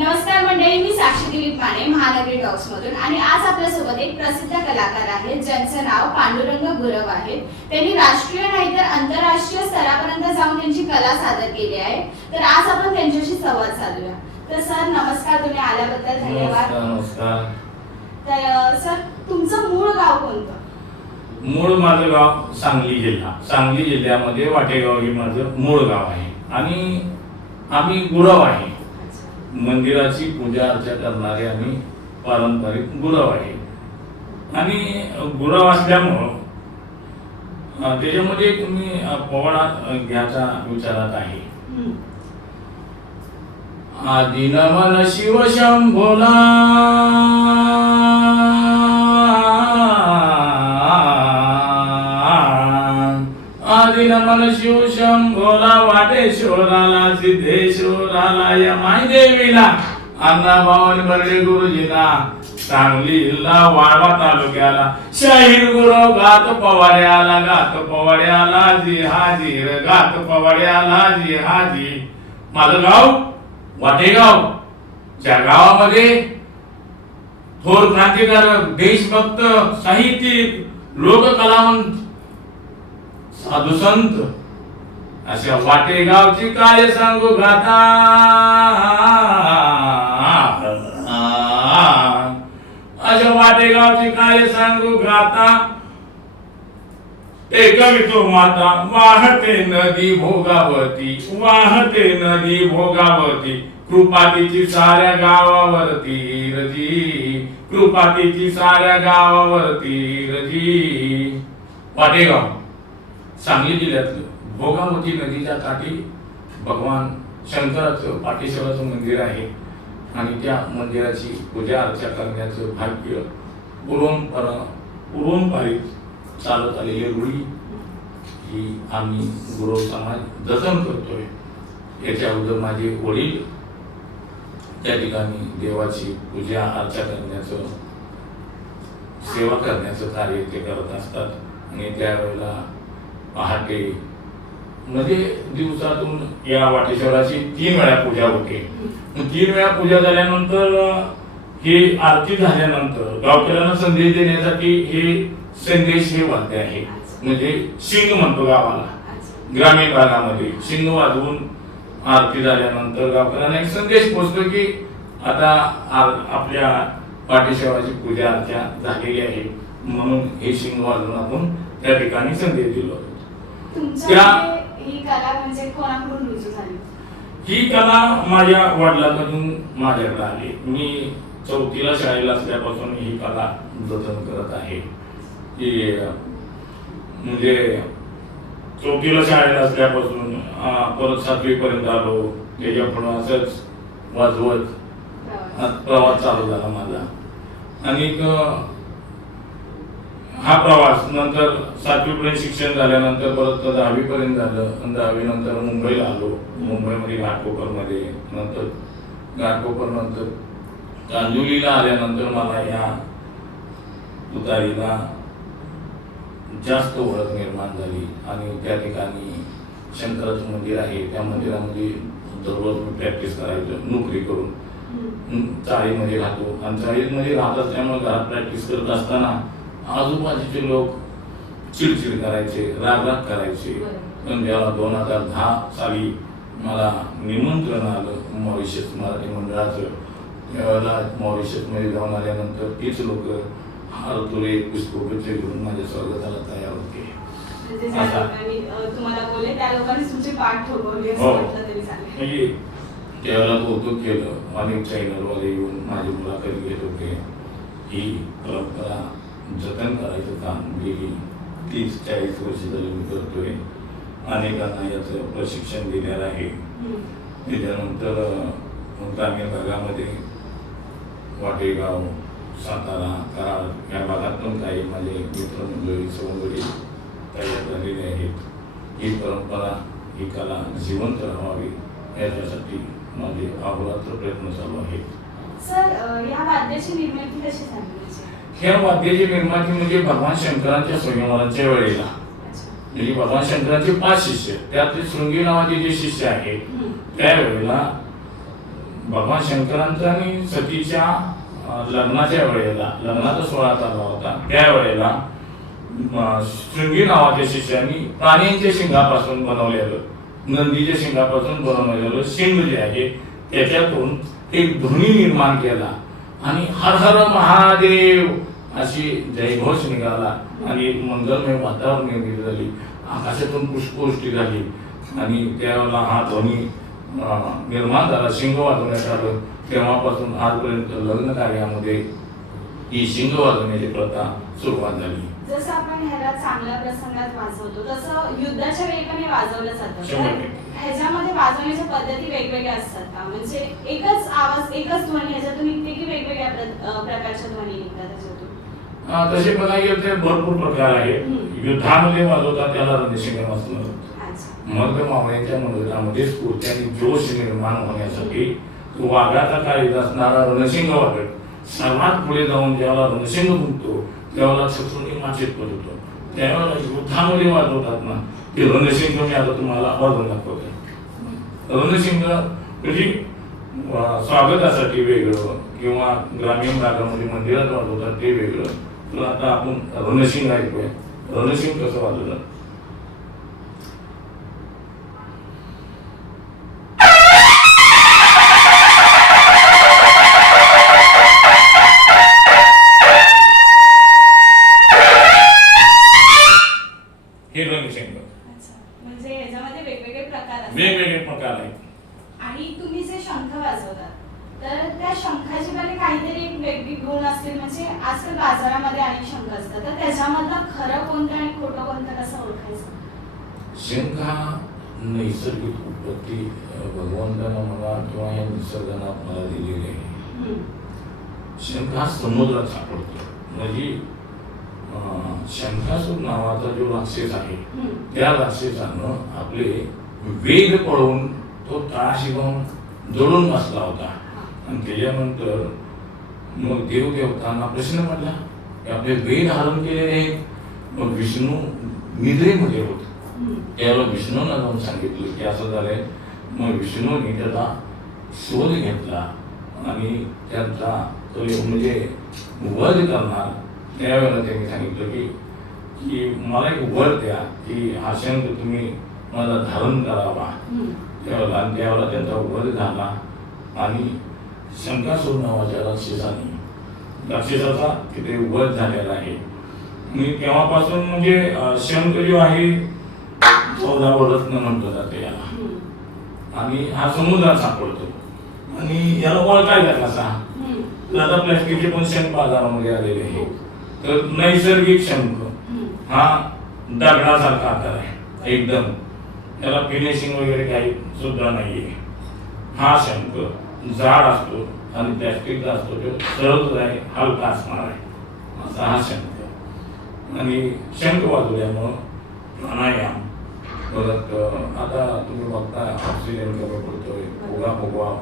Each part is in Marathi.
नमस्कार मंडळी, मी साक्षी दिलीप माने, महानगरी टॉक्स मधून. आणि आज आपल्यासोबत एक प्रसिद्ध कलाकार आहेत ज्यांचं नाव पांडुरंग गुरव आहे. त्यांनी राष्ट्रीय नाही तर आंतरराष्ट्रीय स्तरापर्यंत जाऊन त्यांची कला सादर केली आहे. तर आज आपण त्यांच्याशी संवाद साधूया. तर सर नमस्कार, तुम्ही आल्याबद्दल धन्यवाद. नमस्कार. तर सर, तुमचं मूळ गाव कोणतं? मूळ माझं गाव सांगली जिल्हा. सांगली जिल्ह्यामध्ये वाटेगाव हे माझं मूळ गाव आहे आणि आम्ही गुरव आहे. मंदिराची पूजा अर्चा करणारे आम्ही पारंपरिक गुरव आहे. आणि गुरव असल्यामुळं त्याच्यामध्ये तुम्ही पोवाडा घ्यायचा विचारात आहे. आदि नमन शिव शंभोला, आदि नमन शिव शंभोला, वाटेश्वराला सिद्धेश्वराला या माय देवीला, अण्णाभाऊ बर्डे गुरुजीला, सांगलीला वाळवा तालुक्याला शाहीर गुरव गात पवाड्याला, गात पवाड्याला जी हाजी रे, गात पवाड्याला जी हाजी. माझं गाव वाटेगाव. ज्या गावामध्ये थोर क्रांतिकारक, देशभक्त, साहित्यिक, लोककलावंत, साधुसंत अशा वाटेगावची काय सांगू गाथा. अशा वाटेगावची काय सांगू गाथा. एकवितो माता वाहते नदी भोगावती, वाहते नदी भोगावती, कृपातीची साऱ्या गावावरती रजी, कृपातीची साऱ्या गावावरती रजी. वाटेगाव सांगली जिल्ह्यातलं भोगावती नदीच्या काठी भगवान शंकराचं पाटेश्वराचं मंदिर आहे. आणि त्या मंदिराची पूजा अर्चा करण्याचं भाग्य पूर्वंपारित चालत आलेली रूढी ही आम्ही गुरव समाज जतन करतोय. याच्या अगोदर माझे वडील त्या ठिकाणी देवाची पूजा अर्चा करण्याचं, सेवा करण्याचं कार्य ते करत असतात. आणि त्यावेळेला पहाटे म्हणजे दिवसातून या वाटेश्वराची 3 वेळा पूजा होते. 3 वेळा पूजा झाल्यानंतर ही आरती झाल्यानंतर गावकऱ्यांना संदेश देण्यासाठी हे संदेश हे वाद्य आहे. म्हणजे शिंग म्हणतो गावाला, ग्रामीण भागामध्ये शिंग वाजवून आरती झाल्यानंतर गावकऱ्यांना एक संदेश पोहोचतो की आता आपल्या पाटेश्वराची पूजा अर्चा झालेली आहे. म्हणून हे शिंग वाजवून आपण त्या ठिकाणी संदेश दिलो. ही कला म्हणजे कोणाकडून रुजू झाली? ही कला माझ्या वडिलांकडून माझ्याकडे आली. मी 4थीला शाळेला असल्यापासून ही कला जतन करत आहे. की म्हणजे 4थीला शाळेला असल्यापासून परत 7वी पर्यंत आलो. त्याच्या पुढे असंच वाजवत प्रवास चालू झाला माझा. आणि हा प्रवास नंतर 7वी पर्यंत शिक्षण झाल्यानंतर परत 10वी पर्यंत झालं. 10वी नंतर मुंबईला आलो. मुंबईमध्ये घाटकोपरमध्ये, नंतर घाटकोपर नंतर कांदिवलीला आल्यानंतर मला या तुतारीला जास्त ओळख निर्माण झाली. आणि त्या ठिकाणी शंकराचं मंदिर आहे. त्या मंदिरामध्ये दररोज मी प्रॅक्टिस करायचो नोकरी करून. चाळीमध्ये राहतो आणि चाळीमध्ये राहत असल्यामुळे घरात प्रॅक्टिस करत असताना आजूबाजूचे लोक चिडचिड करायचे, रागराग करायचे. पण जेव्हा 2010 साली मला निमंत्रण आलं मॉरिशस मराठी मंडळाचं, त्यावेळेला मॉरिशसमध्ये जाऊन आल्यानंतर तीच लोक हार तुरे पुष्पगुच्छ घेऊन माझ्या स्वागताला तयार होते. म्हणजे त्यावेळेला कौतुक केलं. अनेक चॅनलवाले येऊन माझी मुलाखत घेत होते. ही परंपरा जतन करायचं काम गेली 30-40 वर्ष झाली मी करतोय. अनेकांना याचं प्रशिक्षण देणार आहे. त्याच्यानंतर ग्रामीण भागामध्ये वाटेगाव, सातारा, कराड या भागात पण काही माझे मित्रमंडळी, सवंगडी तयार झालेले आहेत. ही परंपरा, ही कला जिवंत राहावी याच्यासाठी माझे अहोरात्र प्रयत्न चालू आहेत. सर, या वाद्याची निर्मिती कशी झाली? ह्या वाद्याची निर्मिती म्हणजे भगवान शंकरांच्या स्वयंवराच्या वेळेला, म्हणजे भगवान शंकरांचे 5 शिष्य, त्यातले शृंगी नावाचे जे शिष्य आहेत त्यावेळेला भगवान शंकरांचा आणि सतीच्या लग्नाच्या वेळेला, लग्नाचा सोहळा चालला होता त्यावेळेला शृंगी नावाच्या शिष्याने प्राण्यांच्या शिंगापासून बनवलेलं, नंदीच्या शिंगापासून बनवलेलं शिंग जे आहे त्याच्यातून एक ध्वनी निर्माण केला आणि हर हर महादेव अशी जयघोष निघाला आणि एक मंगलमय वातावरण निर्मिती झाली, आकाशातून पुष्पवृष्टी झाली आणि त्यावेळेला हा ध्वनी निर्माण झाला, शिंग वाजवण्यात आलं. तेव्हापासून आजपर्यंत लग्न कार्यामध्ये ही शिंग वाजवण्याची प्रथा सुरुवात झाली. जसं आपण ह्याला चांगल्या प्रसंगात वाजवतो तसं युद्धाच्या वेळी पण हे वाजवलं जातं. 100%. ह्याच्यामध्ये वाजवण्याच्या पद्धती वेगवेगळ्या असतात का, म्हणजे एकच आवाज एकच ध्वनी ह्याच्यातून निघते की वेगवेगळ्या प्रकारच्या ध्वनी निघतात त्याच्यातून? तसे बघायला गेलं तर भरपूर प्रकार आहेत. युद्धामध्ये वाजवतात त्याला रणशिंग वाजवलं. मर्द मावळ्यांच्या मंदिरामध्ये स्फूर्ती आणि जोश निर्माण होण्यासाठी वाघाचा काळीज असणारा रणशिंग वाजत सर्वात पुढे जाऊन जेव्हा रणशिंग गुंततो त्यावेळेला शत्रूंनी माचेत पडतो, त्यावेळेला युद्धामध्ये वाजवतात ना ते रणशिंग. मी आता तुम्हाला वाजवून दाखवतो. रणशिंग म्हणजे स्वागतासाठी वेगळं किंवा ग्रामीण भागामध्ये मंदिरात वाजवतात ते वेगळं. तर आता आपण रणशिंग ऐकूया. रणशिंग कसं वाजवतात? हे रणशिंग. म्हणजे ह्याच्यामध्ये वेगवेगळे प्रकार असतात. वेगवेगळे प्रकार आहेत. आणि तुम्ही जे शंख वाजवतात तर त्या शंखाची पण काहीतरी एक वेगळी गुण असतील, म्हणजे आजकाल बाजारामध्ये अनेक शंख असतात तर त्याच्यामधलं खरं कोणतं आणि खोटं कोणतं कसं ओळखायचं? शंख हा नैसर्गिक उत्पत्ती भगवंतानं मला किंवा या निसर्गानं आपल्याला दिलेली आहे. शंख हा समुद्रात सापडतो. म्हणजे शंखासूर नावाचा जो राक्षस आहे त्या राक्षसानं आपले वेद पळवून तो तळाशी जाऊन जळून बसला होता आणि त्याच्यानंतर मग देवदेवतांना प्रश्न पडला की आपले वेद हरण केलेले आहेत. मग विष्णू निद्रेमध्ये होते त्यावेळेला विष्णूंना जाऊन सांगितलं की असं झालंय. मग विष्णूने त्याचा शोध घेतला आणि त्यांचा तो म्हणजे वध करणार त्यावेळेला त्यांनी सांगितलं की मला एक वर द्या की हा शंख तुम्ही मला धारण करावा. त्यावेळेला त्यांचा वध झाला आणि शंखासूर नावाच्या राक्षसाचा तिथे वध झालेला आहे. आणि तेव्हापासून म्हणजे शंख जो आहे 14 रत्न म्हटलं जाते याला आणि हा समुद्रात सापडतो आणि याला ओळखायला कसा? आता प्लास्टिकचे पण शंख बाजारामध्ये आलेले आहे. तर नैसर्गिक शंख हा दगडासारखा आकार आहे एकदम, त्याला फिनिशिंग वगैरे काही सुद्धा नाहीये. हा शंख जाड असतो आणि प्लॅस्टिकचा असतो, तो सहज आहे, हलका असणार आहे असा हा शंख. आणि शंख वाजवल्यामुळं प्राणायाम परत आता तुम्ही बघता ऑक्सिजन कमी पडतोय, फुगा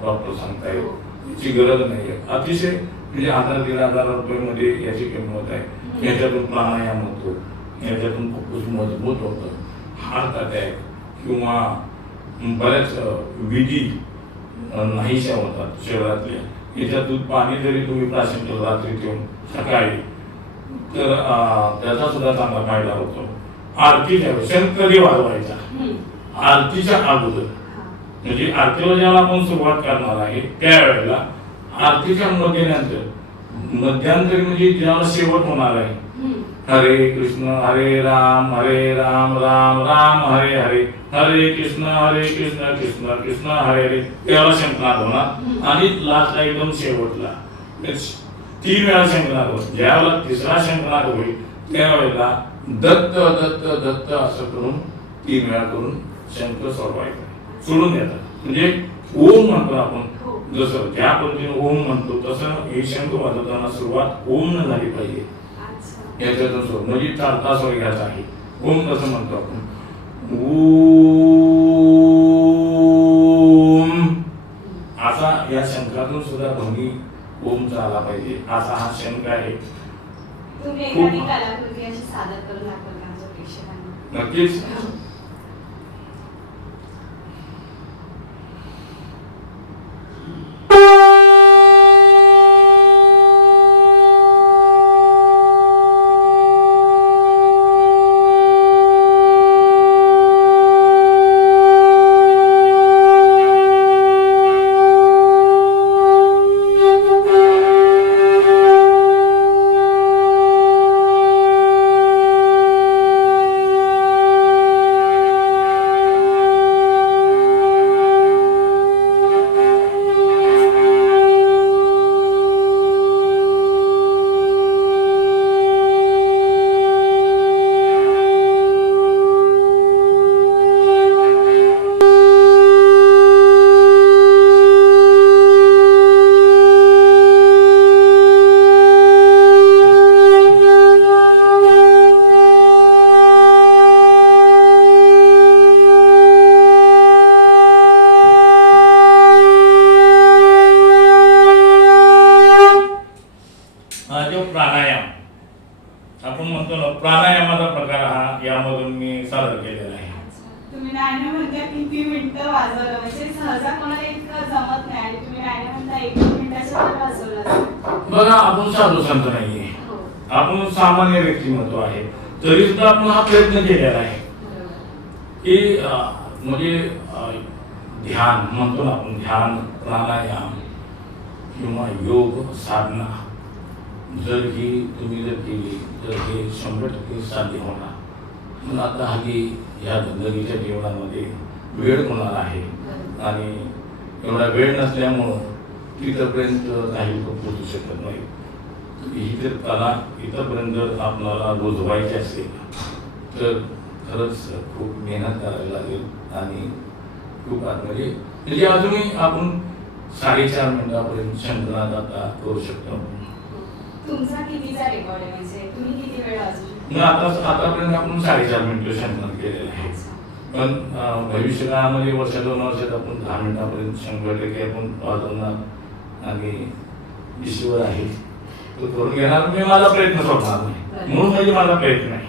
डॉक्टर सांगताय याची गरज नाही आहे. अतिशय म्हणजे 1000-1500 रुपये याची किंमत आहे. याच्यातून प्राणायाम होतो, याच्यातून फुफ्फुस मजबूत होतं, हार्ट अटॅक किंवा बऱ्याच विधी नाहीशा होतात शरीरातल्या. याच्यातून पाणी जरी तुम्ही प्राशन केलं रात्री ठेवून सकाळी तर त्याचा सुद्धा चांगला फायदा होतो. आरतीच्या शंख कधी वाजवायचा? आरतीच्या अगोदर, म्हणजे आरतीला ज्याला आपण सुरुवात करणार आहे त्यावेळेला आरतीच्या मध्यांतरी म्हणजे ज्याला शेवट होणार आहे हरे कृष्ण हरे राम राम राम हरे हरे, हरे कृष्ण कृष्ण कृष्ण हरे हरे, त्यावेळेला शंखनाद होणार. आणि लास्टला एकदम शेवटला 3 वेळा शंखनाद होईल. ज्यावेळेला 3रा शंखनाद होईल त्यावेळेला दत्त दत्त दत्त असं करून 3 वेळा करून शंख सोडवायचा, सोडून द्यायचा. म्हणजे ओम म्हणतो आपण, जसं ज्या पद्धतीने ओम म्हणतो तसं हे शंख वाजवताना सुरुवात ओम न झाली पाहिजे. याच्यातून सुरू म्हणजे 4 तास घ्यायचा आहे. ओम कसं म्हणतो आपण? ओम असा या शंखातून सुद्धा ध्वनी ओमचा आला पाहिजे. असा हा शंख आहे. तुम्ही एखादी कलाकृती अशी सादर करून दाखवाल का आमच्या प्रेक्षकांना? नक्कीच. प्राणायामाचा प्रकार हा यामधून मी सादर केलेला आहे. तुम्ही नाण्या म्हणता किती मिनिटं वाजवलं, म्हणजे सहजा कोणाला इतकं जमत नाही आणि तुम्ही नाण्या म्हणता 1-2 मिनिटाच्या वर वाजवलं असेल. बघा, आपण साधू संत नाहीये, हो. आपण सामान्य व्यक्तिमत्व आहे, तरी सुद्धा आपण हा प्रयत्न केलेला आहे की म्हणजे ध्यान म्हणतो ना आपण, ध्यान, प्राणायाम किंवा योग साधना जर ही तुम्ही जर केली तर हे 100% साध्य होणार. पण आता हल्ली ह्या धगधगीच्या जीवनामध्ये वेळ होणार आहे आणि एवढा वेळ नसल्यामुळं तिथपर्यंत काही लोक पोहोचू शकत नाही. ही जर कला इथंपर्यंत आपल्याला रुजवायची असेल तर खरंच खूप मेहनत करावी लागेल आणि खूप म्हणजे अजूनही आपण 4.5 मिनिटापर्यंत शंकरनाथ आता करू शकतो. तुमचा कितीचा रेकॉर्ड आहे, म्हणजे तुम्ही किती वेळ वाजवू शकता? मग आतापर्यंत आपण 4.5 मिनिटं शंकरनाथ केलेलं आहे. पण भविष्यकाळामध्ये वर्ष 2 वर्षात आपण 10 मिनिटापर्यंत 100% आपण वाजवणार आणि ईश्वर आहे तो करून घेणार. मी माझा प्रयत्न सोडणार नाही, म्हणून म्हणजे माझा प्रयत्न आहे.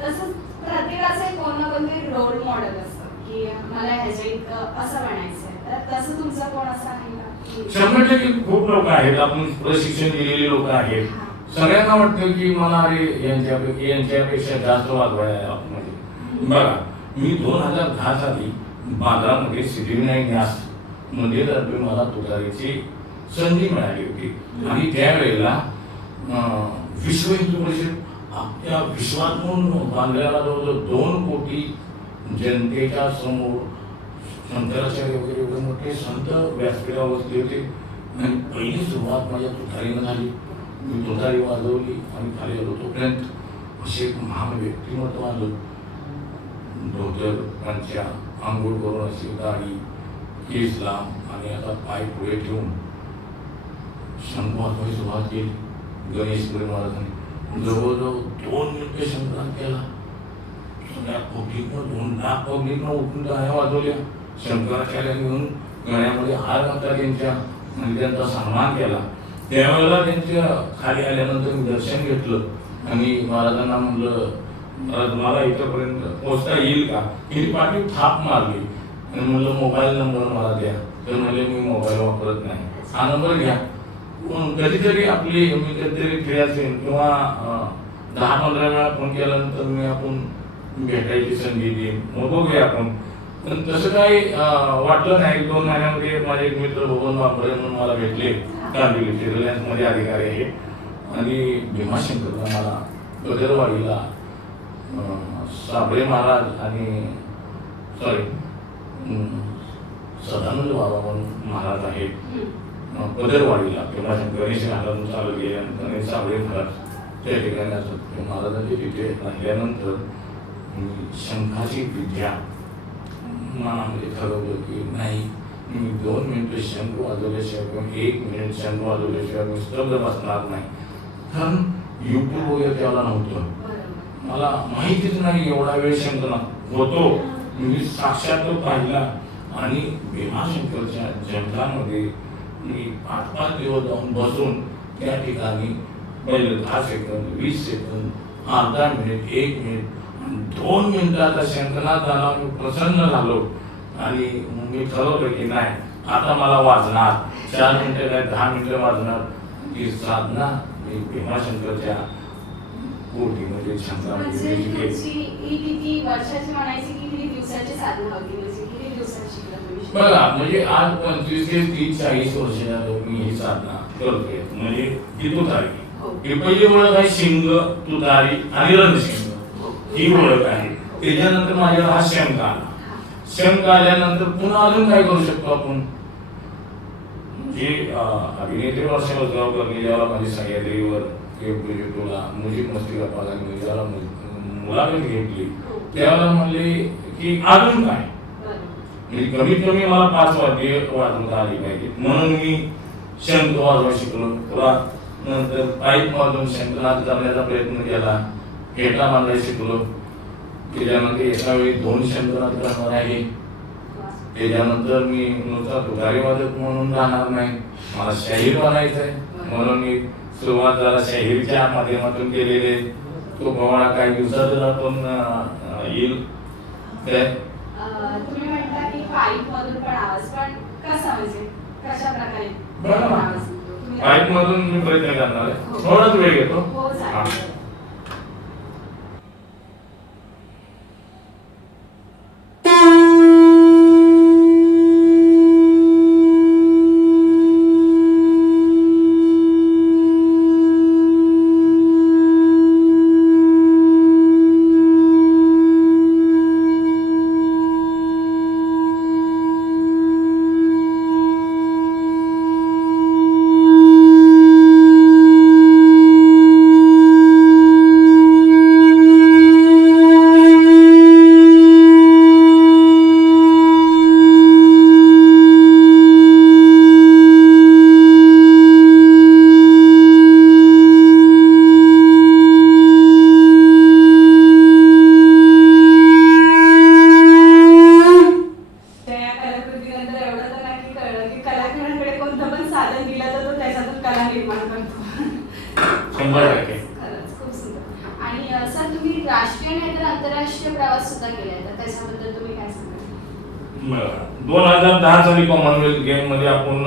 तसंच प्रत्येकाचं कोण ना कोणतरी रोल मॉडेल असतं की मला ह्याच्या इतकं असं बनायचं आहे, तर तसं तुमचं कोण असं आहे का? 100% खूप लोक आहेत, आपण प्रशिक्षण दिलेले लोक आहेत. सगळ्यांना वाटतं की मला अरे यांच्यापेक्षा जास्त वाजवायला म्हणजे. बघा, मी 2010 साली बाजारामध्ये सिद्धिविनायक न्यास मंदिरातर्फे मला तुतारीची संधी मिळाली होती आणि त्यावेळेला विश्व हिंदू परिषद या विश्वात म्हणून बांधलेला जवळजवळ 2 कोटी जनतेच्या समोर शंकराचार्य वगैरे एवढे मोठे संत व्यासपीठावर बसले होते आणि पहिली सुरुवात माझ्या तुतारीनं झाली. मी तुतारी वाजवली आणि खाली आलो. तोपर्यंत असे एक महान व्यक्तिमत्व आलं, धोतर पंचा, आंघोळ करून अशी दाढी, केस लांब आणि आता पाय पुढे ठेवून शंख वाजवायची सुरुवात केली. गणेशपुरी महाराजांनी जवळजवळ 2 मिनिटे शंकरात केला. सगळ्या पब्लिकनं 2 लाख पब्लिकनं उठून टाळ्या वाजवल्या. शंकराचार्य घेऊन गळ्यामध्ये हार घातला त्यांच्या आणि त्यांचा सन्मान केला. त्यावेळेला त्यांच्या खाली आल्यानंतर मी दर्शन घेतलं आणि महाराजांना म्हणलं, महाराज मला इथंपर्यंत पोहोचता येईल का? ही पाठी थाप मारली आणि म्हणलं मोबाईल नंबर मला द्या. तर म्हणले मी मोबाईल वापरत नाही, हा नंबर घ्या. कधीतरी आपली मी कधीतरी फ्री असेल किंवा 10-15 वेळा फोन केल्यानंतर मी आपण भेटायची संधी देईन, मग बघूया आपण. पण तसं काही वाटलं नाही. 2 महिन्यामध्ये माझे एक मित्र भवन वापरे म्हणून मला भेटले, कांदिवलीचे रिलायन्समध्ये अधिकारी आहे आणि भीमाशंकरला मला बदरवाडीला साबळे महाराज आणि सदानंद बाबा म्हणून महाराज आहेत बदरवाडीला. भीमाशंकर गणेश घाटातून चालू गेल्यानंतर साबळे महाराज त्या ठिकाणी असत. महाराजांच्या तिथे राहिल्यानंतर शंखाची विद्या मनामध्ये ठरवलं की नाही, मी 2 मिनिटं शंख वाजवल्याशिवाय किंवा 1 मिनिट शंख वाजवल्याशिवाय मी स्तब्ध बसणार नाही. कारण यूट्यूब वगैरे त्याला नव्हतं, मला माहितीच नाही एवढा वेळ शंखनाद होतो. मी साक्षात तो पाहिला आणि भीमाशंकरच्या जंगलामध्ये मी 5-5 दिवस जाऊन बसून त्या ठिकाणी पहिले 10 सेकंद, 20 सेकंद, अर्धा मिनिट, 1 मिनिट, 2 मिनिटाचा शंखनाद झाला. मी प्रसन्न झालो आणि मी ठरवलं की नाही, आता मला वाजणार 4 मिनिटं काय 10 मिनिटं वाजणार. ही साधना मी भीमाशंकरच्या कोटीमध्ये शंकरामध्ये किती वर्षाची म्हणायची, किती दिवसाची साधना होती, म्हणजे किती दिवसात शिकला तुम्ही? बघा, म्हणजे आज 25 ते 30-40 वर्ष झालं मी ही साधना करतोय. म्हणजे ही तुतारी, ही पहिली ओळख आहे शिंग, तुतारी आणि रणशिंग, ही ओळख आहे. त्याच्यानंतर माझ्याला हा शंख आला. शंख आल्यानंतर पुन्हा अजून काय करू शकतो आपण? जे अभिनेत्री वर्षा गावकरनी ज्याला माझी सह्याद्रीवर तुला म्युझिक मस्ती गप्पा मी ज्याला मुलाखत घेतली त्यावेळेला म्हणले की अजून काय, म्हणजे कमीत कमी मला 5 वाद्य वाजवता आली पाहिजे. म्हणून मी शंख वाजवा शिकलो. पुन्हा नंतर पाईप वाजवून शंखनाद करण्याचा प्रयत्न केला. पेटा बांधायला शिकलो. त्याच्यानंतर एका वेळी 2 शंखनाद करणार आहे. त्याच्यानंतर मी नुसता तुतारी वादक म्हणून राहणार नाही, मला शाहीर बनायचं आहे. म्हणून मी सुरुवात जरा शाहिरीच्या माध्यमातून केलेले, तो गवाळा काही दिवसातून आपण येईल काय. तुम्ही म्हणता की पाईप मधून पण आवाज, पण कसा म्हणजे कशा प्रकारे बरं ना. आवाज येतो? तुम्ही- पाईप मधून मी प्रयत्न करणार आहे, थोडाच वेळ घेतो. हो हा. चालेल. राष्ट्रीय नाही तर आंतरराष्ट्रीय प्रवास सुद्धा केलाय, तर त्याच्याबद्दल तुम्ही काय सांगाल? 2010 साली कॉमनवेल्थ गेम मध्ये आपण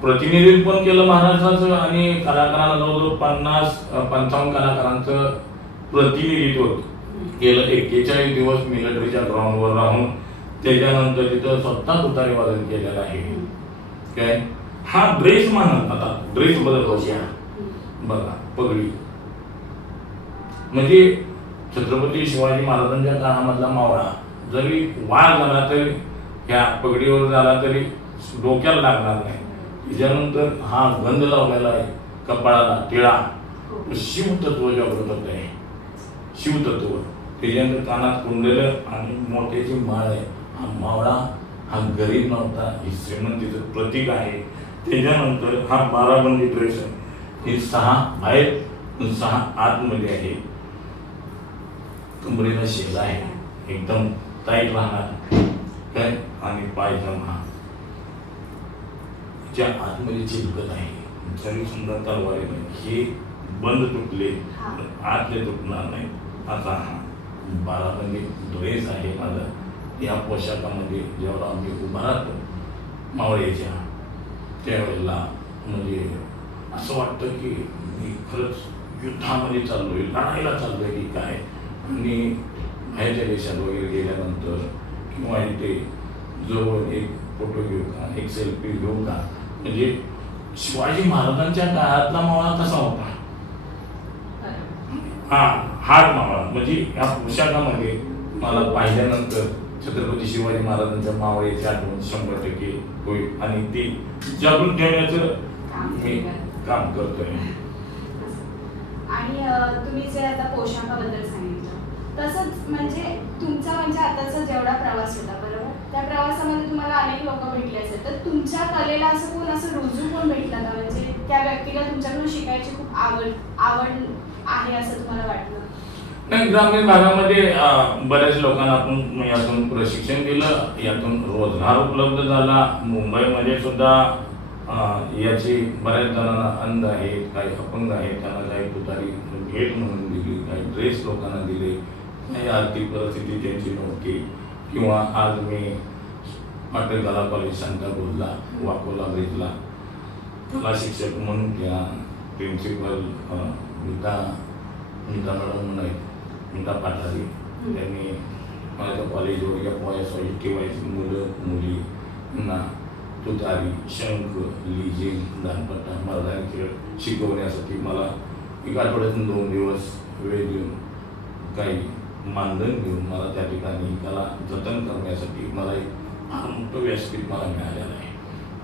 प्रतिनिधित्व पण केलं महाराष्ट्राचं आणि कलाकारांना जवळजवळ 50-55 कलाकारांचं प्रतिनिधित्व केलं. 41 दिवस मिलिटरीच्या ग्राउंडवर राहून त्याच्यानंतर तिथं स्वतः तुतारी वादन केलेलं आहे. काय हा ड्रेस मानत आता ड्रेस बदल होत्या बघा, पगडी म्हणजे छत्रपती शिवाजी महाराजांच्या काळामधला मावळा जरी वार झाला तरी ह्या पगडीवर झाला तरी डोक्याला लागणार नाही. त्याच्यानंतर हा गंध लावलेला आहे कपाळाला टिळा, शिवतत्व जागृत आहे, शिवतत्व. त्याच्यानंतर कानात कुंडलं आणि मोठ्याची माळ आहे. हा मावळा हा गरीब नव्हता, ही श्रीमंतीचं प्रतीक आहे. त्याच्यानंतर हा 12 बंदी ड्रेस आहे, हे 6 बाहेर 6 आतमध्ये आहे. कमरेला शेला आहे, एकदम टाईट राहणार काय, आणि पायजमा ज्या आतमध्ये चिलकत आहे. जरी सुंदर तलवारीने हे बंद तुटले आतले तुटणार नाही असा हा 12 बंदी ड्रेस आहे माझा. या पोशाखामध्ये जेव्हा आम्ही उभा राहतो मावळ्याच्या त्यावेळेला म्हणजे असं वाटतं की मी खरंच युद्धामध्ये चाललोय, लढायला चाललोय की काय. आणि बाहेरच्या देशात वगैरे गेल्यानंतर किंवा इथे जवळ एक फोटो घेऊ का, एक सेल्फी घेऊ का, म्हणजे शिवाजी महाराजांच्या काळातला मावळा कसा होता हाच मावळा. म्हणजे या पोशाखामध्ये मला पाहिल्यानंतर छत्रपती शिवाजी महाराजांच्या मावळ्याची आठवण 100% होईल आणि ती जागृत ठेवण्याचं मी काम करतोय. आणि तुम्ही जे आता पोशाखाबद्दल सांगितलं तसंच म्हणजे तुमचा म्हणजे आताचा जेवढा प्रवास होता बरोबर, त्या प्रवासामध्ये तुम्हाला अनेक लोक भेटले असेल, तर तुमच्या कलेला असं कोण असं रुजू कोण भेटलं का, म्हणजे त्या व्यक्तीला तुमच्याकडून शिकायची खूप आवड आहे असं तुम्हाला वाटलं? नाही, ग्रामीण भागामध्ये बऱ्याच लोकांना आपण यातून प्रशिक्षण दिलं, यातून रोजगार उपलब्ध झाला. मुंबईमध्ये सुद्धा याची बऱ्याच जणांना अंध आहेत, काही अपंग आहेत, त्यांना काही तुतारी भेट म्हणून दिली, काही ड्रेस लोकांना दिले. काही आर्थिक परिस्थिती त्यांची नव्हती किंवा आज मी हॉटेल कला कॉलेज सांताक्रूजला वाकोला ब्रिजला कला शिक्षक म्हणून त्या प्रिन्सिपल नीता मॅडम म्हणून आहेत, नीता पाटारी, त्यांनी माझ्या कॉलेजवर या पॉयसॉई ठेवायची मुलं मुलींना तुतारी, शंख, लिजिंग, दानपट्टा, मर्दानी खेळ शिकवण्यासाठी मला एक आठवड्यातून 2 दिवस वेळ देऊन काही मानधन घेऊन मला त्या ठिकाणी कला जतन करण्यासाठी मला एक फार मोठं व्यासपीठ मला मिळालेलं आहे.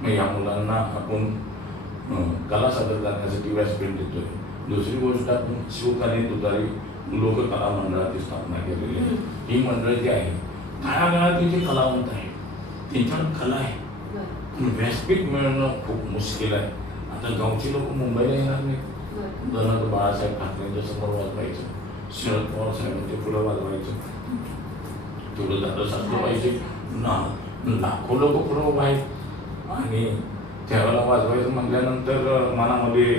मग या मुलांना आपण कला सादर करण्यासाठी व्यासपीठ देतोय. दुसरी गोष्ट आपण शिवकालीन तुतारी लोककला मंडळाची स्थापना केलेली आहे. ही मंडळ जी आहे काळाकाळातील जे कलावंत आहे त्यांच्याकडे कला आहे, व्यासपीठ मिळणं खूप मुश्किल आहे. आता गावची लोक मुंबईला येणार नाही, उदाहरणार्थ बाळासाहेब ठाकरेंच्या समोर वाजवायचं, शरद पवार साहेबांच्या पुढं वाजवायचं, तेवढं झालं साधलं पाहिजे. लाखो लोक पुढं उभं आहेत आणि त्यावेळेला वाजवायचं म्हटल्यानंतर मनामध्ये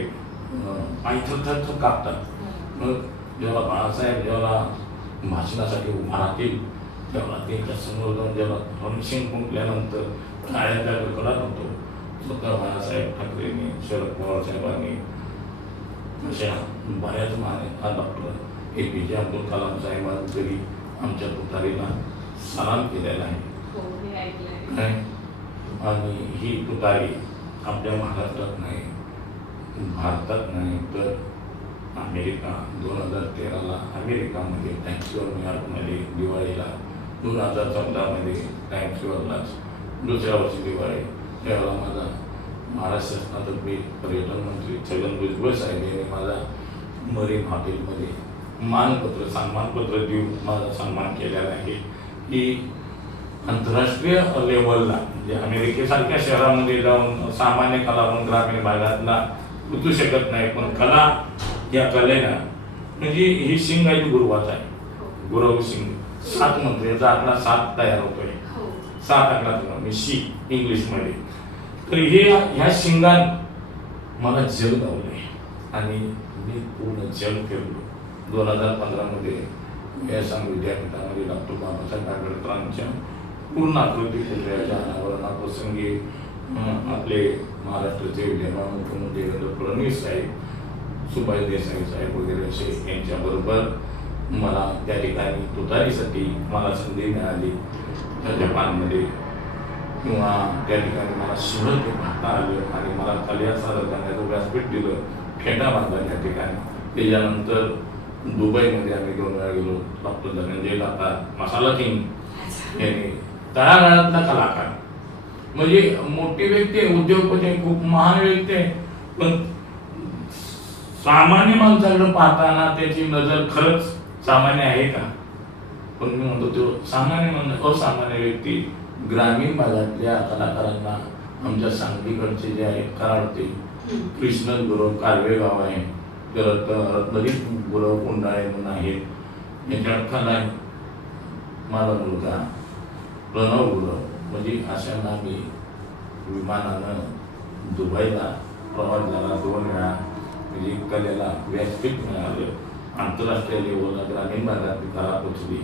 पायथं थर कापतात. मग जेव्हा बाळासाहेब जेव्हा भाषणासाठी उभा राहतील तेव्हा त्यांच्या समोर जाऊन जेव्हा रणसिंग फुंकल्यानंतर टाळ्यांचा कडकडाट होतो. स्वतः बाळासाहेब ठाकरेंनी, शरद पवार साहेबांनी, अशा बऱ्याच महान डॉक्टर APJ अब्दुल कलाम साहेबांनी तरी आमच्या तुतारीला सलाम केलेला आहे. हो, हे ऐकलंय. आणि ही तुतारी आपल्या महाराष्ट्रात नाही, भारतात नाही तर अमेरिका 2013ला अमेरिकामध्ये टाइम्सवर न्यूयॉर्कमध्ये दिवाळीला, 2014मध्ये टाइम्सवरलाच दुसऱ्या वर्षी दिवाळी त्यावेळेला माझा महाराष्ट्र शासनातर्फे पर्यटन मंत्री छगन भुजबळ साहेब यांनी माझा मरीन हॉटेलमध्ये मानपत्र सन्मानपत्र देऊन माझा सन्मान केलेला आहे. की आंतरराष्ट्रीय लेवलला म्हणजे अमेरिकेसारख्या शहरामध्ये जाऊन सामान्य कलावंत ग्रामीण भागातला उतरू शकत नाही, पण कला या कलेनं म्हणजे ही शिंग आहे, गुरुवाचा आहे. गुरव शिंग 7 मध्ये याचा आकडा 7 तयार होतोय. 7 आकडा म्हणजे शी इंग्लिशमध्ये. तर हे ह्या शिंगान मला जग गावलंय आणि मी पूर्ण जग फिरलो. 2015मध्ये व्यासंग विद्यापीठामध्ये डॉक्टर बाबासाहेब आंबेडकरांच्या पूर्ण आकृती पुतळ्याच्या अनावरणाप्रसंगी आपले महाराष्ट्राचे विद्यमान मुख्यमंत्री देवेंद्र फडणवीस साहेब, सुभाष देसाई साहेब वगैरे असे यांच्याबरोबर मला त्या ठिकाणी तुतारीसाठी मला संधी मिळाली. जपानमध्ये किंवा त्या ठिकाणी मला शहर ते पाहता आलं आणि मला कलिया सादर करण्याचं व्यासपीठ दिलं फेटा बांधला त्या ठिकाणी. त्याच्यानंतर दुबईमध्ये आम्ही 2 वेळा गेलो. डॉक्टर धनंजय दाता मसाला किंग यांनी तळागाळातला कलाकार म्हणजे मोठी व्यक्ती आहे, उद्योगपती खूप महान व्यक्ती आहे, पण सामान्य माणसाकडे पाहताना त्याची नजर खरंच सामान्य आहे का? पण मी म्हणतो तो सामान्य म्हणजे असामान्य व्यक्ती ग्रामीण भागातल्या कलाकारांना आमच्या सांगलीकडचे जे आहेत कराडते कृष्ण गुरव कारवे गाव आहे, परत रत्नदीप गुरव कुंडाळे म्हणून आहेत, याच्यात कला माझा मुलगा प्रणव गुरव म्हणजे अशांना मी विमानानं दुबईला प्रवास झाला 2 वेळा. म्हणजे कलेला व्यासपीठ मिळालं. आंतरराष्ट्रीय लेवलला ग्रामीण भागात मी कला पोचली.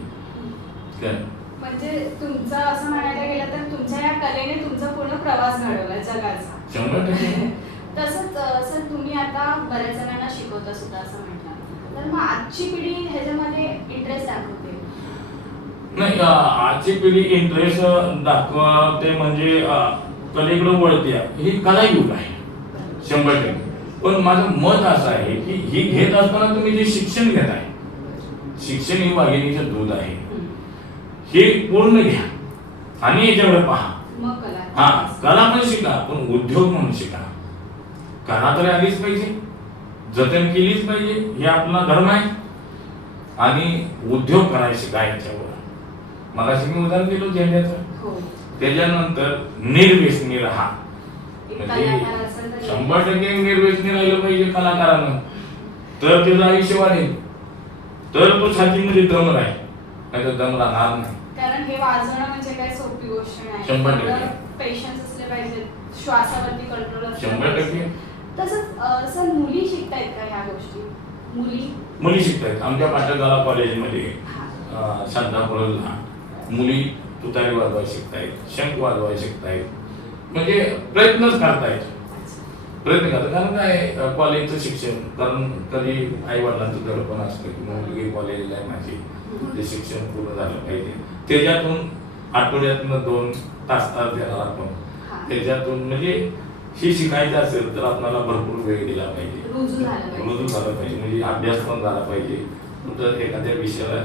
म्हणजे तुमचं असं म्हणायला गेलं तर तुमच्या या कलेने तुमचा पूर्ण प्रवास घडवला जगाचा. 100%. तसंच सर तुम्ही आता बऱ्याच जणांना शिकवता सुद्धा असं म्हटलं, तर मग आजची पिढी ह्याच्यामध्ये इंटरेस्ट दाखवते? नाही, आजची पिढी इंटरेस्ट दाखवते म्हणजे कलेकडे वळते. ही कलायुग आहे 100%. पण माझं मत असं आहे की ही घेत असताना तुम्ही जे शिक्षण घेत आहे, शिक्षण ही वाघिणीचं दूध आहे, हे पूर्ण घ्या आणि याच्याकडे पहा. मग कला, हा कला पण शिका, पण उद्योग म्हणून शिका. कला तर आलीच पाहिजे, जतन केलीच पाहिजे, हे आपला धर्म आहे. आणि उद्योग करायला शिका. याच्यावर मला मी उदाहरण दिलं झेंड्याचं. त्याच्यानंतर निर्व्यसनी राहा. म्हणजे 100% निर्व्यसनी राहिलं पाहिजे कलाकारानं, तर त्याचं आयुष्य वाढेल, तर तो छातीमध्ये दम राहील, नाही तर दम राहणार नाही. कारण हे वाजवणं म्हणजे काय सोपी गोष्ट नाही. 100%. पेशन्स असले पाहिजे, श्वासावरती कंट्रोल असले 100%. तसंच सर मुली शिकतायत का ह्या गोष्टी? मुली शिकतायत. आमच्या पाटणगाला कॉलेजमध्ये शांतापुरला मुली तुतारी वाजवायला शिकतायत, शंख वाजवायला शिकतायत. म्हणजे प्रयत्नच करतायत, प्रयत्न करतात. कारण काय कॉलेजचं शिक्षण, कारण कधी आई वडिलांचं दडपण असतं की मुलगी कॉलेजला आहे माझी, ते शिक्षण पूर्ण झालं पाहिजे. त्याच्यातून आठवड्यातनं 2 तास देणार आपण. त्याच्यातून म्हणजे हे शिकायचं असेल तर आपल्याला भरपूर वेळ दिला पाहिजे, रुजू झालं पाहिजे. म्हणजे अभ्यास पण झाला पाहिजे. तर एखाद्या विषयाला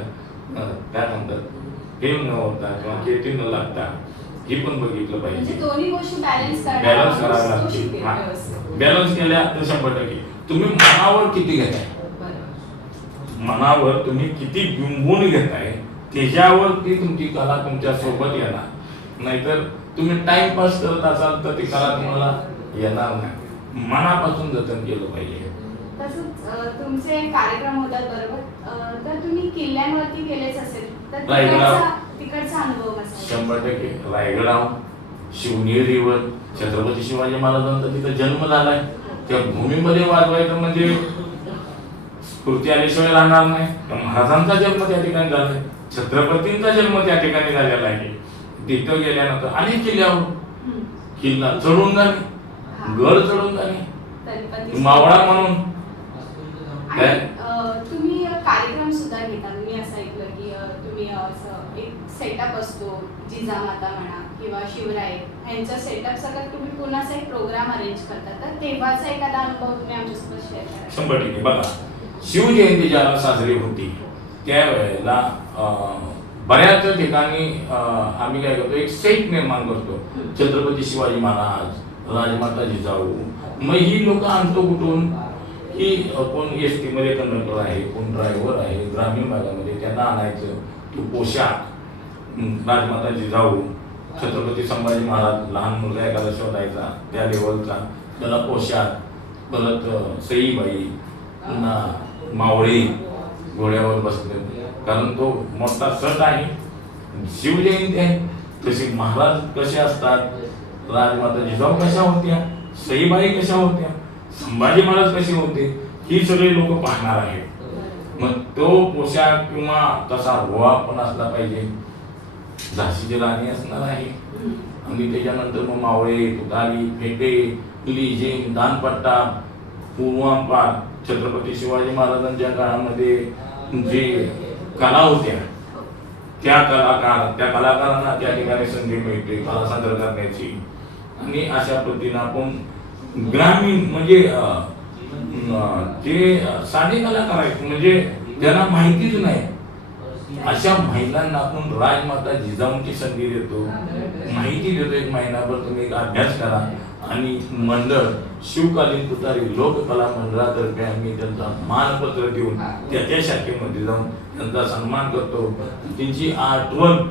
काय म्हणतात फेम न होता किंवा केटी न लागता हे पण बघितलं पाहिजे. दोन्ही गोष्टी बॅलन्स करायला लागते. बॅलन्स केल्या तर 100%. तुम्ही मनावर किती घेताय, मनावर तुम्ही किती गुंबून घेताय, त्याच्यावरती तुमची कला तुमच्या सोबत येणार. नाहीतर तुम्ही टाइमपास करत असाल तर ती कला तुम्हाला येणार नाही. मनापासून जतन केलं पाहिजे. तसंच तुमचे कार्यक्रम होतात बरोबर, तर तुम्ही किल्ल्यांवरती गेलेच असेल तर तिकडचा अनुभव कसा? 100%. रायगडाव, शिवनेरीवर छत्रपती शिवाजी महाराजांचा तिथं जन्म झालाय. त्या भूमीमध्ये वाजवायचं म्हणजे स्फूर्ती आल्याशिवाय राहणार नाही. महाराजांचा जन्म त्या ठिकाणी झालाय, छत्रपतींचा जन्म त्या ठिकाणी झालेला आहे. तिथं गेल्यानंतर अनेक किल्ल्यावर किल्ला चढून जाणे, गड चढून जाणे, मावळा म्हणून तुम्ही कार्यक्रम सुद्धा घेता. मी असं ऐकलं की तुम्ही असं एक सेटअप असतो, जिजामाता म्हणा किंवा शिवराय यांचा सेटअप सगळं तुम्ही पुन्हा असा एक प्रोग्राम अरेंज करता. तर तेव्हाचा एखादा अनुभव तुम्ही आमच्यासोबत शेअर करा. 100% बघा, शिवजयंती ज्याला साजरी होती त्यावेळेला बऱ्याच ठिकाणी आम्ही काय करतो, एक सेट निर्माण करतो. छत्रपती शिवाजी महाराज, राजमाता जिजाऊ, मग ही लोक आणतो कुठून की कोण एस टी मध्ये कंडक्टर आहे, कोण ड्रायव्हर आहे, ग्रामीण भागामध्ये त्यांना आणायचं. तो पोशाख राजमाता जिजाऊ, छत्रपती संभाजी महाराज, लहान मुलगा एखादा शोधायचा त्या लेवलचा त्याला पोशाख, परत सईबाई, पुन्हा मावळे घोड्यावर बसले, कारण तो मोठा सण आहे, शिवजयंती आहे. तसे महाराज कसे असतात, राजमाता जिजाऊ कशा होत्या, सईबाई कशा होत्या, संभाजी महाराज कसे होते, ही सगळे लोक पाहणार आहेत. मग तो पोशाख किंवा तसा रोहा पण असला पाहिजे, झाशीची राणी असणार आहे. आणि त्याच्यानंतर मग मावळे, तुतारी, फेटे, लिजिंग, दानपट्टा, पूर्वांपार, छत्रपती शिवाजी महाराजांच्या काळामध्ये जे कला होत्या त्या कलाकारांना त्या ठिकाणी संधी मिळते कला सादर करण्याची. आणि अशा पद्धतीने आपण ग्रामीण म्हणजे जे साधे कलाकार आहेत, म्हणजे ज्यांना माहितीच नाही अशा महिलांना आपण राजमाता जिजाऊंची संधी देतो, माहिती देतो. एक महिनाभर तुम्ही अभ्यास करा. आणि मंडळ शिवकालीन तुतारी लोककला मंडळातर्फे आम्ही त्यांचा मानपत्र देऊन त्या शाखेमध्ये जाऊन त्यांचा सन्मान करतो. त्यांची आठवण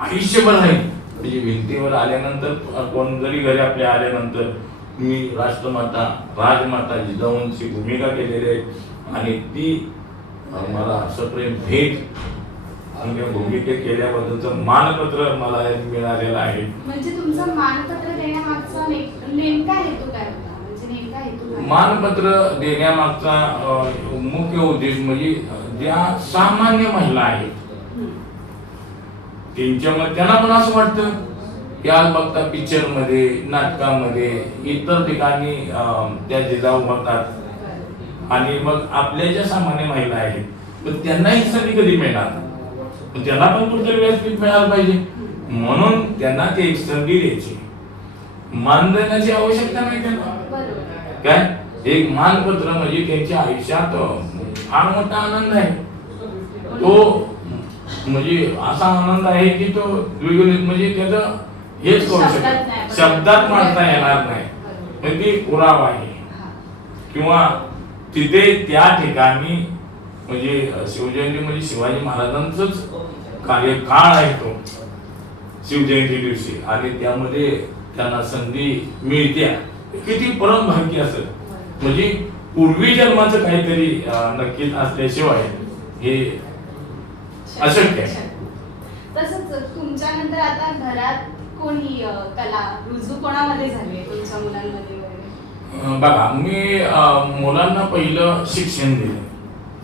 आयुष्यभर आहे. म्हणजे भिंतीवर आल्यानंतर कोण जरी घरी आपल्या आल्यानंतर मी राष्ट्रमाता राजमाता जिजाऊंची भूमिका केलेली आहे आणि ती मला सप्रेम भेट आणि भूमिका केल्याबद्दलचं मानपत्र मला मिळालेलं आहे. म्हणजे तुमचं मानपत्र देण्यामागचा नेमका हेतू काय होता? म्हणजे नेमका हेतू काय? मानपत्र देण्यामागचा मुख्य उद्देश म्हणजे ज्या सामान्य महिला आहेत त्यांच्यामध्ये त्यांना पण असं वाटतं की आज बघता पिक्चर मध्ये, नाटकामध्ये, इतर ठिकाणी त्या जिजाऊ होतात आणि मग आपल्या ज्या सामान्य महिला आहेत पण त्यांना ही संधी कधी मिळणार, त्यांना पण कुठतरी व्यासपीठ मिळालं पाहिजे. म्हणून त्यांना ते एक संधी द्यायची, मान देण्याची आवश्यकता नाही त्यांना. काय एक मानपत्र म्हणजे त्यांच्या आयुष्यात फार मोठा आनंद आहे. तो म्हणजे असा आनंद आहे की तो म्हणजे त्याचं हेच करू शकत शब्दात मांडता येणार नाही. म्हणजे पुरावा आहे किंवा तिथे त्या ठिकाणी म्हणजे शिवजयंती म्हणजे शिवाजी महाराजांचंच कार्यकाळ आहे तो शिवजयंती दिवशी आणि त्यामध्ये त्यांना संधी मिळते. किती परम भाग्य असेल, म्हणजे पूर्वी जन्माचं काहीतरी नक्कीच असल्याशिवाय हे अशक्य आहे. तसंच तुमच्या नंतर आता घरात कोणी कला रुजू कोणामध्ये झाली आहे तुमच्या मुलांमध्ये वगैरे? बघा, मी मुलांना पहिलं शिक्षण दिलं.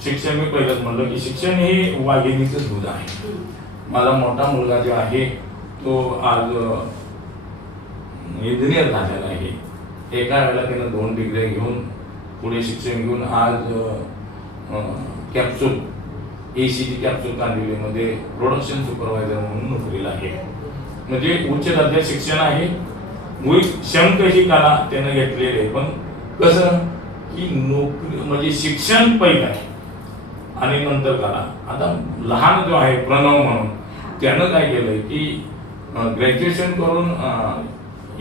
शिक्षण मी पहिलंच म्हणलं की शिक्षण हे वाघिणीचं दूध आहे. माझा मोठा मुलगा जो आहे तो आज इंजिनियर झालेला आहे. एका वेळेला त्यानं 2 डिग्री घेऊन पुढे शिक्षण घेऊन आज कॅप्सूल ACG कॅप्सूल कांदिवलीमध्ये प्रोडक्शन सुपरवायझर म्हणून नोकरीला आहे. म्हणजे उच्च दर्जाचे शिक्षण आहे. शंख ही कला त्यानं घेतलेली आहे. पण कसं की नोकरी म्हणजे शिक्षण पहिलं आहे आणि नंतर कला. आता लहान जो आहे प्रणव म्हणून त्यानं काय केलंय की ग्रॅज्युएशन करून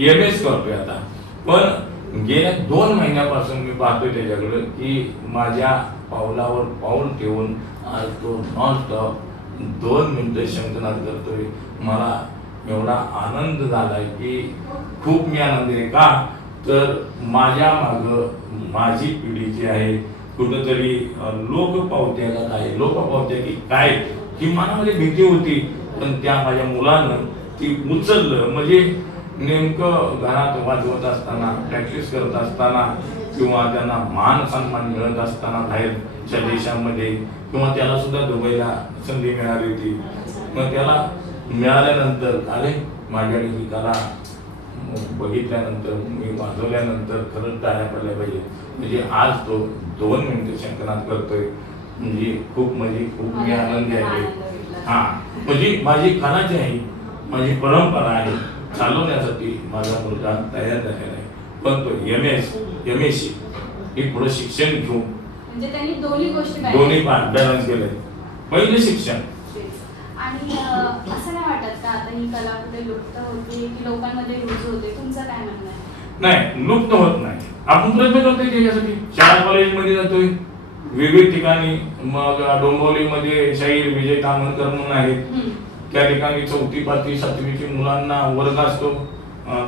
MS करतोय आता. पण गेल्या 2 महिन्यापासून मी पाहतोय त्याच्याकडे की माझ्या पावलावर पाऊल ठेवून आज तो नॉनस्टॉप 2 मिनिटं शंखनाद करतोय. मला एवढा आनंद झालाय की खूप मी आनंदी आहे. का तर माझ्या माग माझी पिढी जी आहे कुठंतरी लोकपावत्याला काय लोकपावत्या की काय ही मनामध्ये भीती होती, पण त्या माझ्या मुलानं ती उचललं. म्हणजे नेमकं घरात वाजवत असताना प्रॅक्टिस करत असताना किंवा त्यांना मान सन्मान मिळत असताना बाहेरच्या देशामध्ये किंवा त्याला सुद्धा दुबईला संधी मिळाली होती. मग त्याला मिळाल्यानंतर अरे माझ्याकडे ही कला बघितल्यानंतर मी वाजवल्यानंतर खरंच टाळ्या पडल्या पाहिजे. म्हणजे आज तो 2 मिनिटं शंकनाद करतोय म्हणजे खूप मी आनंदी आहे. हा म्हणजे माझी कला जी आहे, माझी परंपरा आहे, चालवण्यासाठी माझा मुलगा तयार झालेला आहे. पण तो MSc हे पुढे शिक्षण घेऊन म्हणजे त्यांनी दोन्ही बॅलन्स केलंय. पहिले शिक्षण. आणि असं नाही वाटत का आता ही कला कुठे लुप्त होते की लोकांमध्ये रुजू होते? तुमचं काय म्हणणं आहे? नाही, लुप्त होत नाही. आपण प्रयत्न करतोय त्याच्यासाठी. शाळा कॉलेजमध्ये जातोय विविध ठिकाणी. मग डोंबिवलीमध्ये शाहीर विजय तामणकर म्हणून आहेत, त्या ठिकाणी 4थी 5वी 7वीची मुलांना वर्ग असतो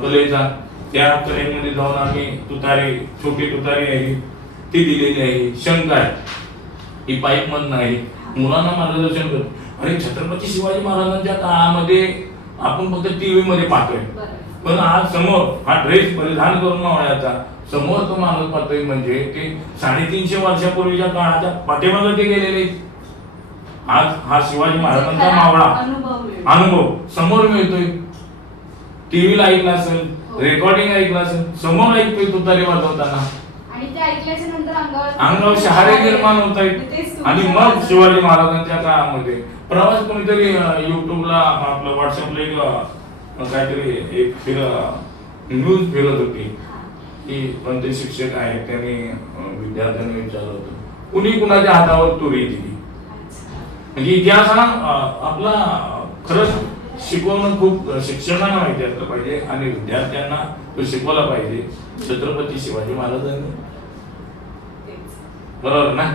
कलेचा. त्या कलेमध्ये जाऊन आम्ही तुतारी, छोटी तुतारी आहे ती दिलेली आहे. शंख आहे, ही पाईप मधनं आहे, मुलांना मार्गदर्शन करतो. आणि छत्रपती शिवाजी महाराजांच्या काळामध्ये आपण फक्त टीव्ही मध्ये पाहतोय, पण आज समोर हा ड्रेस परिधान करून मावळ्याचा समोर तो माणूस पाहतोय. म्हणजे ते 350 वर्षापूर्वीच्या काळाच्या पाठीमागे ते गेलेले. आज हा शिवाजी महाराजांचा मावळा अनुभव समोर मिळतोय. टीव्हीला ऐकला असेल, रेकॉर्डिंग ऐकलं असेल, समोर ऐकतोय तुतारी वाजवताना. आणि ते ऐकल्याच्या नंतर अंगावर शहारे निर्माण होत आहेत. आणि मग शिवाजी महाराजांच्या काळामध्ये प्रवास कोणीतरी युट्यूबला आपलं व्हॉट्सअपला काहीतरी एक न्यूज फिरत होती की कोणते शिक्षक आहेत त्यांनी विद्यार्थ्यांनी विचारलं होतं कुणी कुणाच्या हातावर तुरी दिली. म्हणजे इतिहास हा आपला खरंच शिकवणं खूप शिक्षकांना माहिती असलं पाहिजे आणि विद्यार्थ्यांना तो शिकवला पाहिजे. छत्रपती शिवाजी महाराजांनी. बरोबर ना?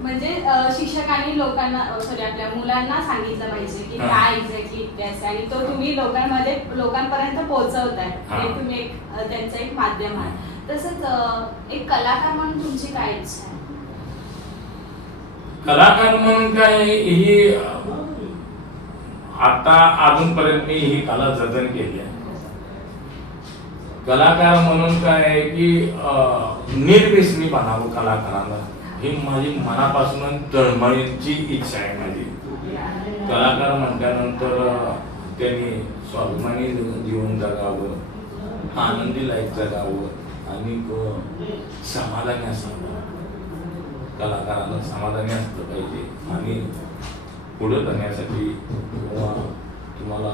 म्हणजे शिक्षकांनी लोकांना आपल्या मुलांना सांगितलं पाहिजे की काय एक्झॅक्टली इतिहास आहे आणि तो तुम्ही लोकांपर्यंत पोहोचवताय. हे तुम्ही त्यांचं एक माध्यम आहे. तसंच एक कलाकार म्हणून तुमची काय इच्छा आहे? कलाकार म्हणून काय ही आता अजूनपर्यंत मी ही कला जतन केली आहे. कलाकार म्हणून काय आहे की निर्व्यसनी बनावं कलाकाराला, ही माझी मनापासून तळमळीची इच्छा आहे माझी. कलाकार म्हटल्यानंतर त्यांनी स्वाभिमानी जीवन जगावं, आनंदी लाईफ जगावं आणि समाधानी असावं. कलाकाराला समाधानी असलं पाहिजे. आणि पुढे जाण्यासाठी किंवा तुम्हाला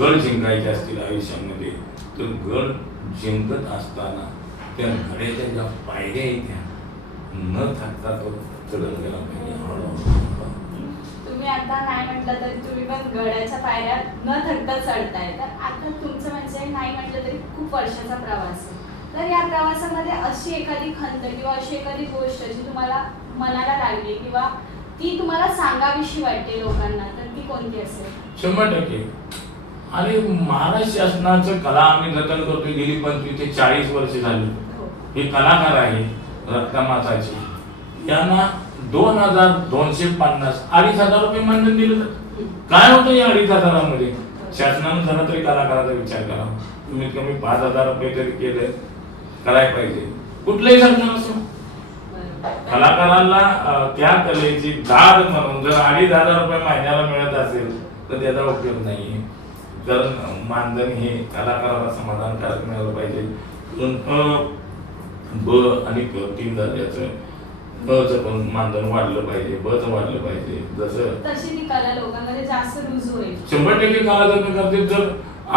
गड जिंकायचे असतील आयुष्यामध्ये तर गड जिंकत असताना त्या गड्याच्या ज्या पायऱ्या आहेत त्या न थकता तो चढत गेला पाहिजे. तुम्ही आता नाही म्हटलं तरी तुम्ही पण गडाच्या पायऱ्या न थकता चढताय. तर आता तुमचं म्हणजे नाही म्हटलं तरी खूप वर्षाचा प्रवास आहे. तर या प्रवासामध्ये अशी एखादी खंत किंवा अशी एखादी गोष्ट जी तुम्हाला मनाला लागली किंवा ती तुम्हाला सांगावीशी वाटते लोकांना, तर ती कोणती असेल? 100%. आणि महाराष्ट्र शासनाचं कला आम्ही जतन करतोय गेली 25 ते 40 वर्ष झाली. हे कलाकार आहे रक्तमाताची, यांना 2250 2,500 रुपये मानधन दिलं जातं. काय होतं या 2,500 शासनानं जरा तरी कलाकाराचा विचार करा. कमीत कमी 5,000 रुपये तरी केले करायला पाहिजे कुठलंही शासन असो. कलाकारांना त्या कलेची दाद म्हणून जर 2,500 रुपये महिन्याला मिळत असेल तर त्याचा उपयोग नाही. कारण मानधन हे कलाकाराला समाधानकारक मिळालं पाहिजे. ब आणि क 3 दर्जाचं बचं पण मानधन वाढलं पाहिजे, बचं वाढलं पाहिजे. जसं तशी ती कला लोकांमध्ये जास्त रुजू होईल. 100% कला जतन करते. जर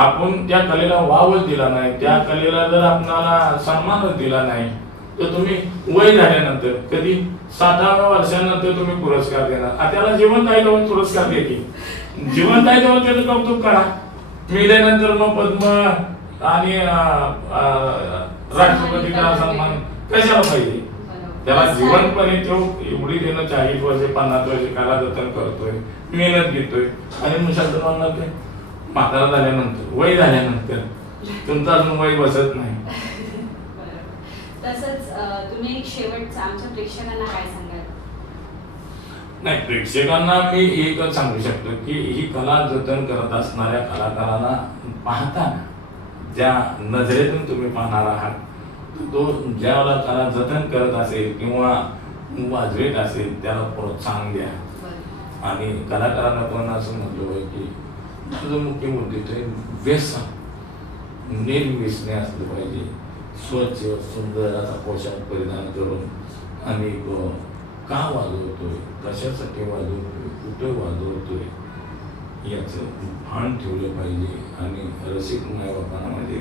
आपण त्या कलेला वावच दिला नाही, त्या कलेला जर आपणाला सन्मानच दिला नाही तर तुम्ही वय झाल्यानंतर कधी 7व्या वर्षानंतर तुम्ही पुरस्कार देणार. त्याला जिवंत आहे तेव्हा पुरस्कार द्या की, जिवंत आहे तेव्हा त्याचं कौतुक करा. मिळाल्यानंतर मग पद्म आणि राष्ट्रपतीचा सन्मान कशाला पाहिजे? त्याला जिवंतपणे तो एवढी देणं 40 वर्ष 50 वर्ष कला जतन करतोय, मेहनत घेतोय. आणि मुशांतरांना ते म्हातारा झाल्यानंतर वय झाल्यानंतर तुमचं अजून वय बसत नाही. तसंच तुम्ही एक शेवटचं आमच्या प्रेक्षकांना काय सांगाल? नाही, प्रेक्षकांना मी एकच सांगू शकतो की ही कला जतन करत असणाऱ्या कलाकारांना पाहताना ज्या नजरेतून तुम्ही पाहणार आहात तो ज्याला त्याला जतन करत असेल किंवा वाजवेत असेल त्याला प्रोत्साहन द्या. आणि कलाकारांना पण असं म्हटलं पाहिजे की तुझं मुख्य मुद्दे व्यसन निर्व्यसने असलं पाहिजे. स्वच्छ सुंदर असा पोशाख परिधान करून आम्ही का वाजवतोय, कशासाठी वाजवतोय, कुठे वाजवतोय याचं भान ठेवलं पाहिजे. आणि रसिक मायबापांना माझे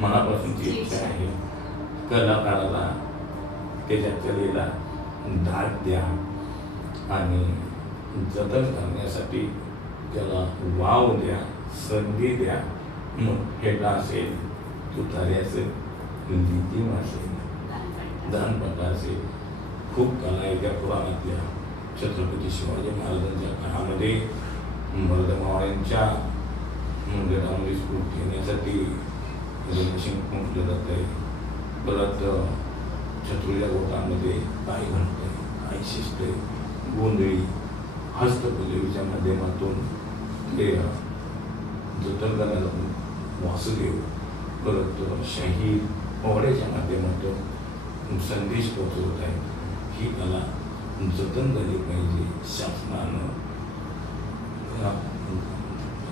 मनापासूनची इच्छा आहे कलाकाराला त्याच्या कलेला दाद द्या आणि जतन करण्यासाठी त्याला वाव द्या, संधी द्या. मग फेटा असेल, तुतारी असेल, लिजिम असेल, दानपट्टा असेल, खूप कला आहे त्या पुराणातल्या. छत्रपती शिवाजी महाराजांच्या काळामध्ये मर्दमावळ्यांच्या मंदिरामध्ये स्फूर्ती घेण्यासाठी रणशिंग म्हटलं जात आहे. परत छत्रूच्या गोटामध्ये काय घडतंय, काय शिस्त आहे, गोंधळी हस्तकलेच्या माध्यमातून ते जतन करण्याला वासुदेव, परत शाहीर पोवाड्याच्या माध्यमातून संदेश पोहोचवत आहे. ही कला जतन झाली पाहिजे. शासनानं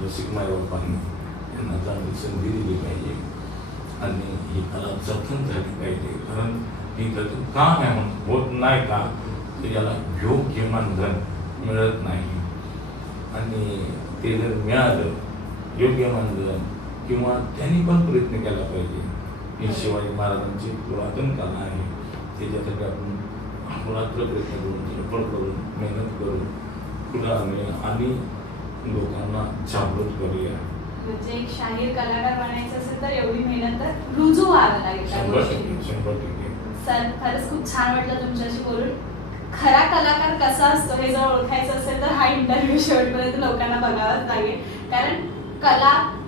रसिक मायबापांनी यांना चांगली संधी दिली पाहिजे आणि ही कला जतन झाली पाहिजे. कारण ही जतन का नाही होत नाही का तर याला योग्य मानधन मिळत नाही. आणि ते जर मिळालं योग्य मानधन किंवा त्यांनी पण प्रयत्न केला पाहिजे. ही शिवाजी महाराजांची पुरातन कला आहे. त्याच्यासाठी आपण रात्र प्रयत्न करून धडपड करून मेहनत करून पुढे आणूया आणि लोकांना जागृत करूया. म्हणजे एक शाहीर कलाकार बनायचं असेल तर एवढी मेहनत तर रुजू व्हावं लागेल त्या 100%. सर खरंच खूप छान वाटलं तुमच्याशी बोलून. खरा कलाकार कसा असतो हे जर ओळखायचं असेल तर हा इंटरव्ह्यू शेवटपर्यंत लोकांना बघावाच लागेल. कारण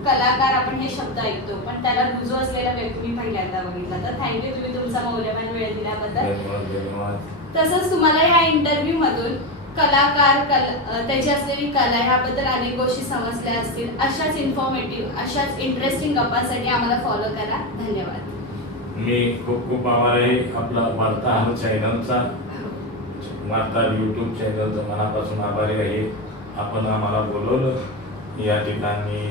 कलाकार आपण हे शब्द ऐकतो पण त्याला रुजू असलेला व्यक्ती मी पहिल्यांदा बघितला. तर थँक्यू तुम्ही तुमचा मौल्यवान वेळ दिल्याबद्दल. धन्यवाद. तसंच तुम्हाला ह्या इंटरव्ह्यू मधून कलाकार त्याची असलेली कला ह्याबद्दल अनेक गोष्टी समजल्या असतील. अशाच इन्फॉर्मेटिव्ह अशाच इंटरेस्टिंग गप्पांसाठी आम्हाला फॉलो करा. धन्यवाद. मी खूप आभार आहे आपला वार्ताहर चॅनलचा, वार्ताहर यूट्यूब चॅनलचा मनापासून आभारी आहे. आपण आम्हाला बोलवलं या ठिकाणी.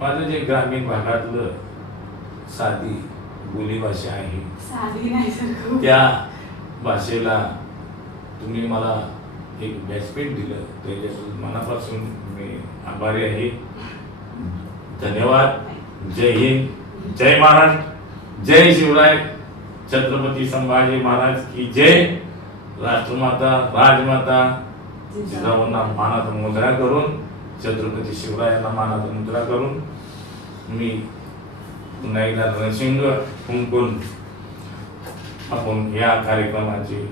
माझं जे ग्रामीण भागातलं साधी बोलीभाषा आहे साधी नाही सर, त्या भाषेला तुम्ही मला एक व्यासपीठ दिलं त्याच्यातून मनापासून मी आभारी आहे. धन्यवाद. जय हिंद, जय महाराष्ट्र, जय शिवराय, छत्रपती संभाजी महाराज की जय. राष्ट्रमाता राजमाता जिजाऊंना मानाचा मुद्रा करून, छत्रपती शिवरायांना मानाचा मुद्रा करून मी पुन्हा एकदा रणशिंग फुंकून आपण या कार्यक्रमाची